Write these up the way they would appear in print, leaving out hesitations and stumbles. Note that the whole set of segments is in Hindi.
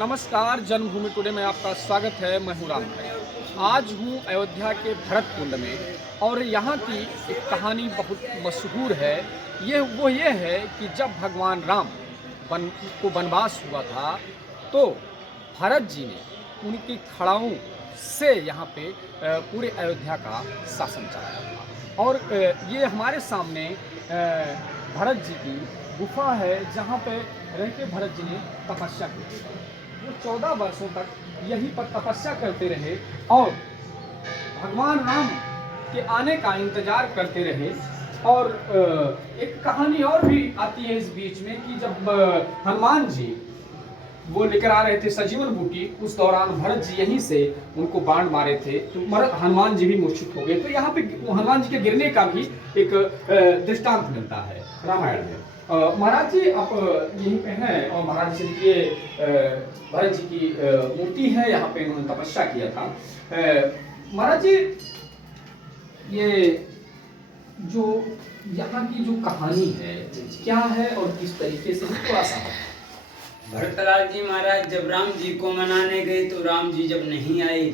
नमस्कार, जन्मभूमि टुडे में आपका स्वागत है। मैं हूँ राम भाई। आज हूँ अयोध्या के भरत कुंड में और यहाँ की एक कहानी बहुत मशहूर है। ये है कि जब भगवान राम को वनवास हुआ था तो भरत जी ने उनकी खड़ाओं से यहाँ पे पूरे अयोध्या का शासन चलाया था। और ये हमारे सामने भरत जी की गुफा है जहाँ पे रह के भरत जी ने तपस्या की थी। वो 14 वर्षों तक यहीं पर तपस्या करते रहे और भगवान राम के आने का इंतजार करते रहे। और एक कहानी और भी आती है इस बीच में कि जब हनुमान जी वो लेकर आ रहे थे सजीवन बूटी, उस दौरान भरत जी यहीं से उनको बाण मारे थे तो हनुमान जी भी मूर्छित हो गए। तो यहाँ पे हनुमान जी के गिरने का भी एक दृष्टांत मिलता है रामायण में। महाराज जी आप यहीं पे हैं और महाराज जी देखिए भरत जी की मूर्ति है, यहाँ पे उन्होंने तपस्या किया था। महाराज जी ये जो यहाँ की जो कहानी है क्या है और किस तरीके से थोड़ा सा भरतलाल जी महाराज जब राम जी को मनाने गए तो राम जी जब नहीं आए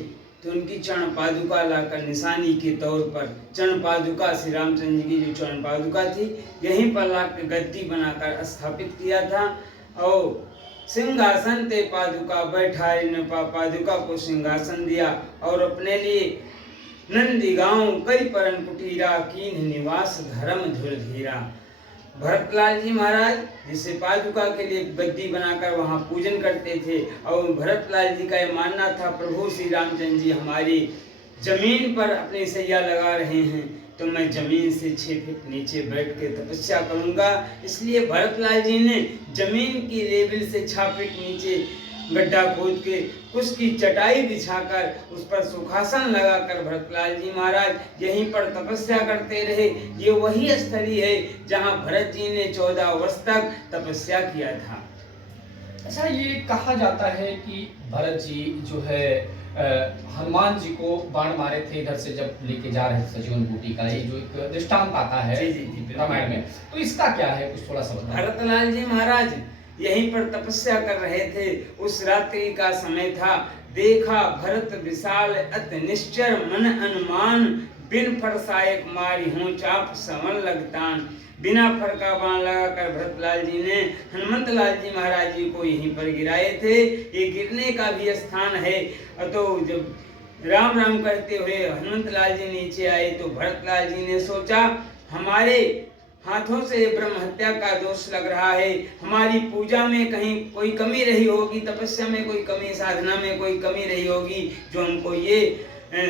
तो उनकी चरण पादुका लाकर निशानी के तौर पर चरण पादुका श्री रामचंद्र जी की जो चरण पादुका थी यहीं पर लाकर गद्दी बनाकर स्थापित किया था और सिंहासन ते पादुका बैठाए न पादुका को सिंहासन दिया और अपने लिए नंदी गांव कई परन कुटीरा कीन निवास धर्म धुर धीरा। भरतलाल जी महाराज जिसे पादुका के लिए गद्दी बनाकर वहां पूजन करते थे और भरतलाल जी का यह मानना था प्रभु श्री रामचंद्र जी हमारी जमीन पर अपनी सैया लगा रहे हैं तो मैं जमीन से 6 फीट नीचे बैठ के तपस्या करूंगा। इसलिए भरतलाल जी ने जमीन की लेवल से 6 फीट नीचे गड्ढा खोद के उसकी चटाई बिछाकर उस पर सुखासन लगाकर भरतलाल जी महाराज यहीं पर तपस्या करते रहे। ये वही स्थली है जहां भरत जी ने 14 वर्ष तक तपस्या किया था। अच्छा, ये कहा जाता है कि भरत जी जो है हनुमान जी को बाण मारे थे इधर से जब लेके जा रहे थे सजीवन बूटी का, ये जो एक दृष्टांत आता है रामायण में, तो इसका क्या है कुछ थोड़ा सा बताओ। भरतलाल जी महाराज यहीं पर तपस्या कर रहे थे। उस रात्रि का समय था। देखा भरत विशाल अत निश्चर मन अनुमान बिन फरसायक मारी हूँ चाप समन लगतान। बिना फर का बाण लगाकर भरतलाल जी ने हनुमत लाल जी महाराज जी को यहीं पर गिराए थे। ये गिरने का भी स्थान है। तो जब राम राम करते हुए हनुमत लाल जी नीचे आए तो भरतलाल जी ने सोचा हमारे हाथों से ब्रह्म हत्या का दोष लग रहा है, हमारी पूजा में कहीं कोई कमी रही होगी, तपस्या में कोई कमी, साधना में कोई कमी रही होगी जो हमको ये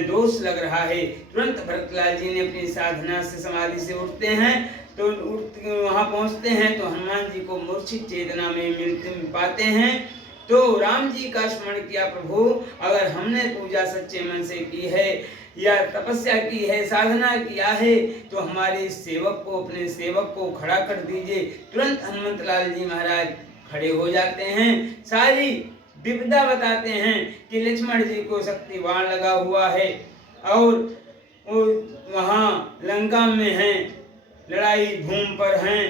दोष लग रहा है। तुरंत भरतलाल जी ने अपनी साधना से समाधि से उठते हैं तो वहां पहुंचते हैं तो हनुमान जी को मूर्छित चेतना में पाते हैं। तो राम जी का स्मरण किया, प्रभु अगर हमने पूजा सच्चे मन से की है या तपस्या की है, साधना किया है तो हमारे सेवक को, अपने सेवक को खड़ा कर दीजिए। तुरंत हनुमत लाल जी महाराज खड़े हो जाते हैं, सारी विपदा बताते हैं कि लक्ष्मण जी को शक्ति बाण लगा हुआ है और वहां लंका में हैं, लड़ाई भूमि पर हैं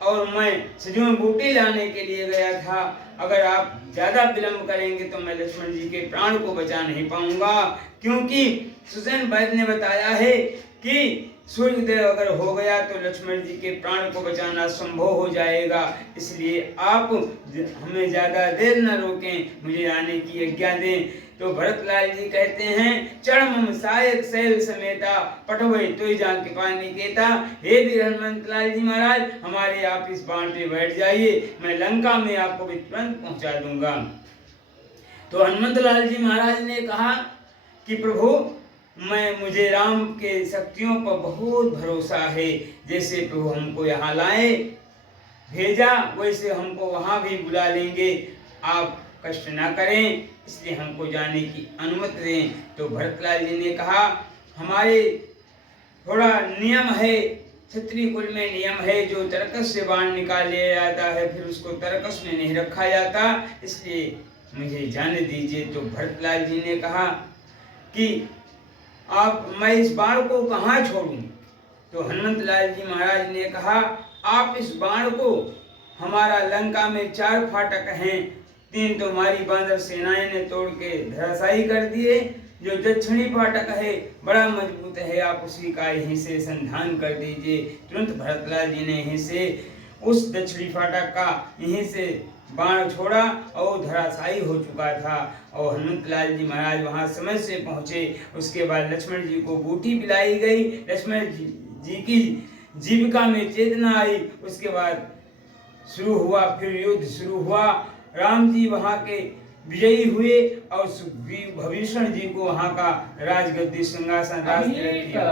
और मैं सजीवन बूटी लाने के लिए गया था। अगर आप ज्यादा विलंब करेंगे तो मैं लक्ष्मण जी के प्राण को बचा नहीं पाऊंगा, क्योंकि सुसेन वैद्य ने बताया है कि सूर्योदय अगर हो गया तो लक्ष्मण जी के प्राण को बचाना संभव हो जाएगा। इसलिए आप हमें ज्यादा देर न रोकें, मुझे आने की आज्ञा दें। तो भरतलाल जी कहते हैं चढ़म सायक शैल समेता पटवे तो जान के पानी केता। हे वीर हनुमत लाल जी महाराज हमारे आप इस बाण पे बैठ जाइए, मैं लंका में आपको भी तुरंत पहुंचा दूंगा। तो हनुमत लाल जी महाराज ने कहा कि प्रभु मुझे राम के शक्तियों पर बहुत भरोसा है, जैसे प्रभु हमको यहाँ लाए भेजा वैसे हमको वहां भी बुला लेंगे, आप कष्ट ना करें, इसलिए हमको जाने की अनुमति दें। तो भरतलाल जी ने कहा हमारे थोड़ा नियम है, क्षत्रिय कुल में नियम है, जो तरकस से बाण निकाल लिया जाता है फिर उसको तरकस में नहीं रखा जाता, इसलिए मुझे जाने दीजिए। तो भरतलाल जी ने कहा कि मैं इस बाण को कहाँ छोड़ूं। तो हनुमत लाल जी महाराज ने कहा आप इस बाण को, हमारा लंका में 4 फाटक हैं, 3 तो हमारी बांदर सेनाएं ने तोड़ के धराशायी कर दिए। जो दक्षिणी फाटक है बड़ा मजबूत है, आप उसी का यहीं से संधान कर दीजिए। तुरंत भरतलाल जी ने यहीं से उस दक्षिणी फाटक का यहीं से बाण छोड़ा और धराशायी हो चुका था। और हनुमत लाल जी महाराज वहां समय से पहुंचे। उसके बाद लक्ष्मण जी को बूटी पिलाई गई, लक्ष्मण जी की जीविका में चेतना आई। उसके बाद शुरू हुआ, फिर युद्ध शुरू हुआ। राम जी वहां के विजयी हुए और भविष्ण जी को वहां का राजगद्दी सिंहासन राज दिया।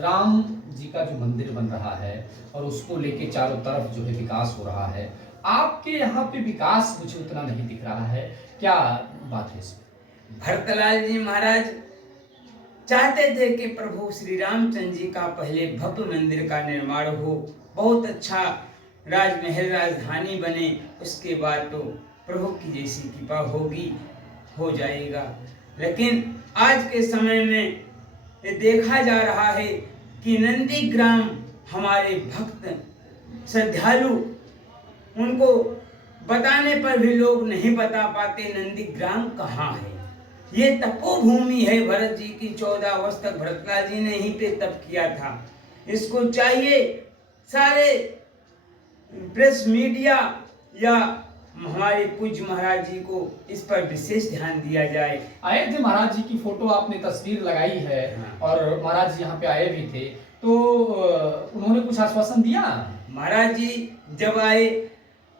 राम जी का जो मंदिर बन रहा है और उसको लेके चारों तरफ जो है विकास हो रहा है, आपके यहाँ पे विकास मुझे उतना नहीं दिख रहा है, क्या बात है इसमें? भरतलाल जी महाराज चाहते थे कि प्रभु श्री रामचंद्र जी का पहले भव्य मंदिर का निर्माण हो, बहुत अच्छा राजमहल राजधानी बने, उसके बाद तो प्रभु की जैसी कृपा होगी हो जाएगा। लेकिन आज के समय में ये देखा जा रहा है कि नंदीग्राम हमारे भक्त श्रद्धालु उनको बताने पर भी लोग नहीं बता पाते नंदीग्राम कहाँ है। ये तपोभूमि है, भरत जी की 14 वर्ष तक भरतलाल जी ने यहीं पे तप किया था। इसको चाहिए सारे प्रेस मीडिया या हमारे पूज्य महाराज जी को इस पर विशेष ध्यान दिया जाए। आए थे महाराज जी की फोटो, आपने तस्वीर लगाई है। हाँ। और महाराज जी यहाँ पे आए भी थे, तो उन्होंने कुछ आश्वासन दिया? महाराज जी जब आए,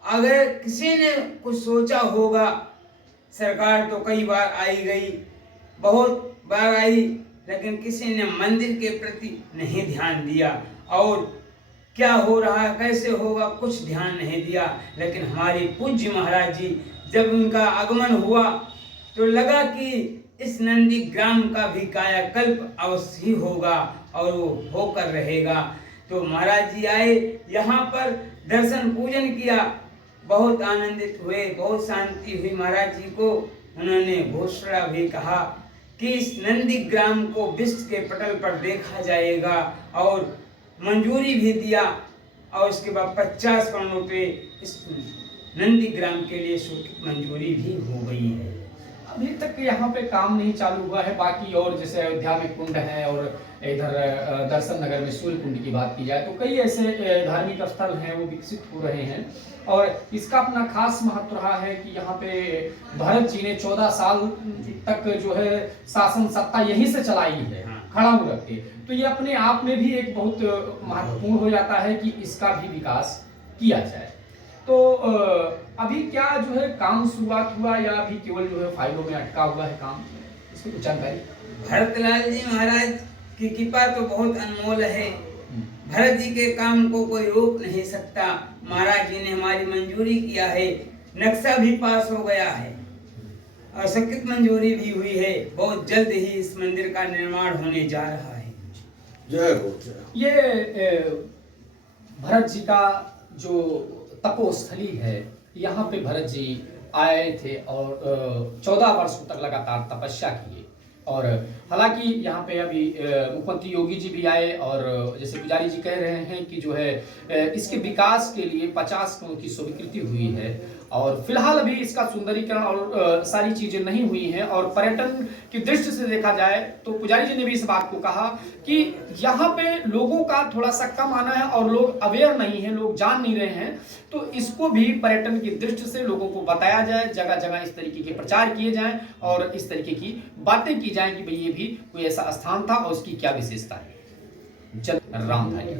अगर किसी ने कुछ सोचा होगा, सरकार तो कई बार आई गई, बहुत बार आई, लेकिन किसी ने मंदिर के प्रति नहीं ध्यान दिया और क्या हो रहा है कैसे होगा कुछ ध्यान नहीं दिया। लेकिन हमारे पूज्य महाराज जी जब उनका आगमन हुआ तो लगा कि इस नंदीग्राम का भी कायाकल्प अवश्य ही होगा और वो होकर रहेगा। तो महाराज जी आए, यहाँ पर दर्शन पूजन किया, बहुत आनंदित हुए, बहुत शांति हुई महाराज जी को। उन्होंने घोषणा भी कहा कि इस नंदीग्राम को विश्व के पटल पर देखा जाएगा और मंजूरी भी दिया। और उसके बाद 50 करोड़ रुपए इस नंदीग्राम के लिए स्वीकृत मंजूरी भी हो गई है। अभी तक यहाँ पे काम नहीं चालू हुआ है। बाकी और जैसे अयोध्या में कुंड है और इधर दर्शन नगर में सूर्य कुंड की बात की जाए तो कई ऐसे धार्मिक स्थल हैं वो विकसित हो रहे हैं। और इसका अपना खास महत्व रहा है कि यहाँ पे भरत जी ने 14 साल तक जो है शासन सत्ता यहीं से चलाई है, खड़ा हो रख के। तो ये अपने आप में भी एक बहुत महत्वपूर्ण हो जाता है कि इसका भी विकास किया जाए। तो अभी क्या जो है काम शुरुआत हुआ या अभी केवल जो है फाइलों में अटका हुआ है काम, इसकी कुछ जानकारी? भरतलाल जी महाराज की कृपा तो बहुत अनमोल है। भरत जी के काम को कोई रोक नहीं सकता। महाराज जी ने हमारी मंजूरी किया है, नक्शा भी पास हो गया है और स्वीकृत मंजूरी भी हुई है। बहुत जल्द ही इस मंदिर का निर्माण होने जा रहा है। जय हो। ये भरत जी का जो तपोस्थली है, यहाँ पे भरत जी आए थे और 14 वर्षों तक लगातार तपस्या किए। और हालांकि यहाँ पे अभी मुख्यमंत्री योगी जी भी आए और जैसे पुजारी जी कह रहे हैं कि जो है इसके विकास के लिए 50 करोड़ की स्वीकृति हुई है। और फिलहाल अभी इसका सुंदरीकरण और सारी चीजें नहीं हुई हैं। और पर्यटन की दृष्टि से देखा जाए तो पुजारी जी ने भी इस बात को कहा कि यहाँ पे लोगों का थोड़ा सा कम आना है और लोग अवेयर नहीं है, लोग जान नहीं रहे हैं। तो इसको भी पर्यटन की दृष्टि से लोगों को बताया जाए, जगह जगह इस तरीके के प्रचार किए जाएं और इस तरीके की बातें की जाएं कि भाई ये भी कोई ऐसा स्थान था और उसकी क्या विशेषता है। जय राम भाई।